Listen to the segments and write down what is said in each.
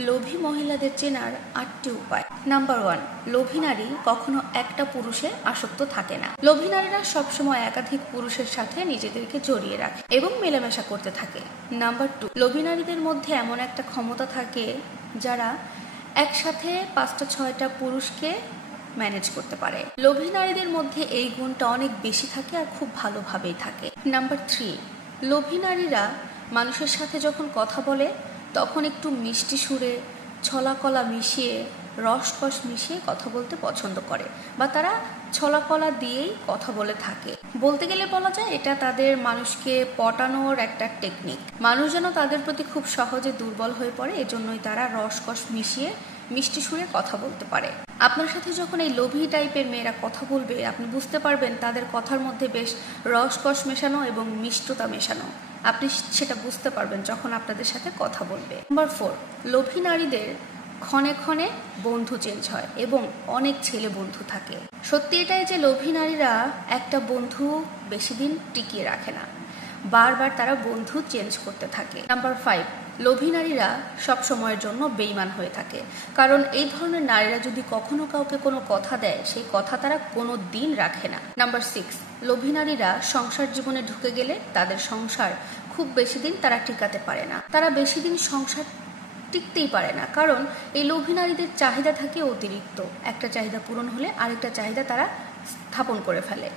লোভী মহিলাদের চেনার 8টি উপায়। নাম্বার 1, লোভী নারী কখনো একটা পুরুষে আসক্ত থাকে না। লোভী নারীরা সবসময় একাধিক পুরুষের সাথে নিজেদেরকে জড়িয়ে রাখে এবং মেলামেশা করতে থাকে। নাম্বার 2, লোভী নারীদের মধ্যে এমন একটা ক্ষমতা থাকে যারা একসাথে 5-6টা পুরুষকে ম্যানেজ করতে পারে। লোভী নারীদের মধ্যে এই গুণটা অনেক বেশি থাকে আর খুব ভালোভাবেই থাকে। নাম্বার 3, লোভী নারীরা মানুষের সাথে যখন কথা বলে তখন একটু মিষ্টি সুরে, ছলাকলা মিশিয়ে, রসকস মিশিয়ে কথা বলতে পছন্দ করে, বা তারা ছলাকলা দিয়েই কথা বলে থাকে। বলতে গেলে বলা যায় এটা তাদের মানুষকে পটানোর একটা টেকনিক। মানুষ যেন তাদের প্রতি খুব সহজে দুর্বল হয়ে পড়ে, এজন্যই তারা রসকস মিশিয়ে মিষ্টি সুরে কথা বলতে পারে। আপনার সাথে যখন এই লোভী টাইপের মেয়েরা কথা বলবে, আপনি বুঝতে পারবেন তাদের কথার মধ্যে বেশ রসকস মেশানো এবং মিষ্টতা মেশানো। আপনি সেটা বুঝতে পারবেন যখন আপনাদের সাথে কথা বলবে। নাম্বার 4, লোভী নারীদের ক্ষণে ক্ষণে বন্ধু চেঞ্জ হয় এবং অনেক ছেলে বন্ধু থাকে। সত্যি এটাই যে লোভী নারীরা একটা বন্ধু বেশি দিন টিকিয়ে রাখে না, বারবার তারা বন্ধু চেঞ্জ করতে থাকে। নাম্বার 5, লোভী নারীরা সব সময়ের জন্য বেঈমান হয়ে থাকে, কারণ এই ধরনের নারীরা যদি কখনো কাউকে কোনো কথা দেয়, সেই কথা তারা কোনো দিন রাখে না। নাম্বার 6, লোভী নারীরা সংসার জীবনে ঢুকে গেলে তাদের সংসার খুব বেশি দিন তারা টিকাতে পারে না। তারা বেশি দিন সংসার টিকতেই পারে না, কারণ এই লোভী নারীদের চাহিদা থাকে অতিরিক্ত। একটা চাহিদা পূরণ হলে আরেকটা চাহিদা তারা স্থাপন করে ফেলে।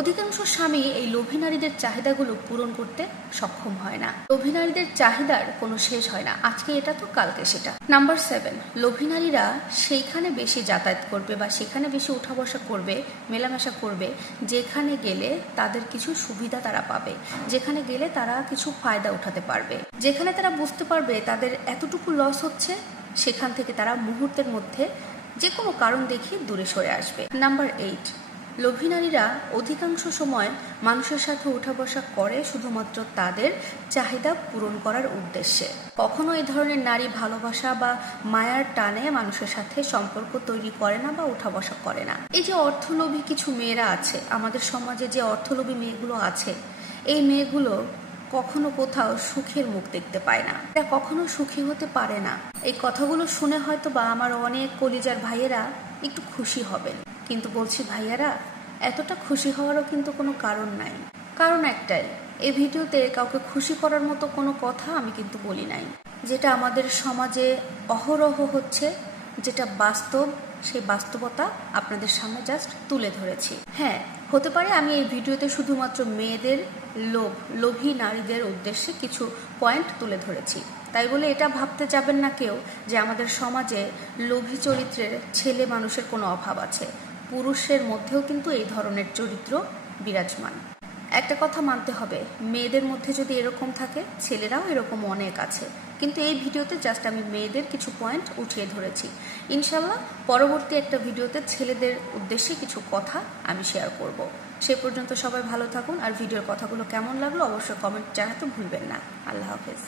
অধিকাংশ স্বামী এই লোভী নারীদের চাহিদাগুলো পূরণ করতে সক্ষম হয় না। লোভী নারীদের চাহিদার কোনো শেষ হয় না, আজকে এটা তো কালকে সেটা। নাম্বার 7, লোভী নারীরা সেইখানে বেশি যাতায়াত করবে বা সেখানে বেশি উঠা বসা করবে, মেলামেশা করবে যেখানে গেলে তাদের কিছু সুবিধা তারা পাবে, যেখানে গেলে তারা কিছু ফায়দা উঠাতে পারবে, যেখানে তারা বুঝতে পারবে তাদের এতটুকু লস হচ্ছে, সেখান থেকে তারা মুহূর্তের মধ্যে যে কোনো কারণ দেখিয়ে দূরে সরে আসবে। নাম্বার 8, লোভী নারীরা অধিকাংশ সময় মানুষের সাথে উঠা বসা করে শুধুমাত্র তাদের চাহিদা পূরণ করার উদ্দেশ্যে। কখনো এই ধরনের নারী ভালোবাসা বা মায়ার টানে মানুষের সাথে সম্পর্ক তৈরি করে না বা উঠা বসা করে না। এই যে অর্থলোভী কিছু মেয়েরা আছে আমাদের সমাজে, যে অর্থলোভী মেয়েগুলো আছে, এই মেয়েগুলো কখনো কোথাও সুখের মুখ দেখতে পায় না, এরা কখনো সুখী হতে পারে না। এই কথাগুলো শুনে হয়তো বা আমার অনেক কলিজার ভাইয়েরা একটু খুশি হবেন, কিন্তু বলছি ভাইয়ারা, এতটা খুশি হওয়ারও কিন্তু কোনো কারণ নাই। কারণ একটাই, এই ভিডিওতে কাউকে খুশি করার মতো কোনো কথা আমি কিন্তু বলি নাই। যেটা আমাদের সমাজে অহরহ হচ্ছে, যেটা বাস্তব, সেই বাস্তবতা আপনাদের সামনে জাস্ট তুলে ধরেছি। হ্যাঁ, হতে পারে আমি এই ভিডিওতে শুধুমাত্র মেয়েদের লোভী নারীদের উদ্দেশ্যে কিছু পয়েন্ট তুলে ধরেছি, তাই বলে এটা ভাবতে যাবেন না কেউ যে আমাদের সমাজে লোভী চরিত্রের ছেলে মানুষের কোনো অভাব আছে। পুরুষের মধ্যেও কিন্তু এই ধরনের চরিত্র বিরাজমান। একটা কথা মানতে হবে, মেয়েদের মধ্যে যদি এরকম থাকে, ছেলেরাও এরকম অনেক আছে, কিন্তু এই ভিডিওতে জাস্ট আমি মেয়েদের কিছু পয়েন্ট উঠিয়ে ধরেছি। ইনশাল্লাহ পরবর্তী একটা ভিডিওতে ছেলেদের উদ্দেশ্যে কিছু কথা আমি শেয়ার করব। সে পর্যন্ত সবাই ভালো থাকুন, আর ভিডিওর কথাগুলো কেমন লাগলো অবশ্যই কমেন্ট জানাতে ভুলবেন না। আল্লাহ হাফেজ।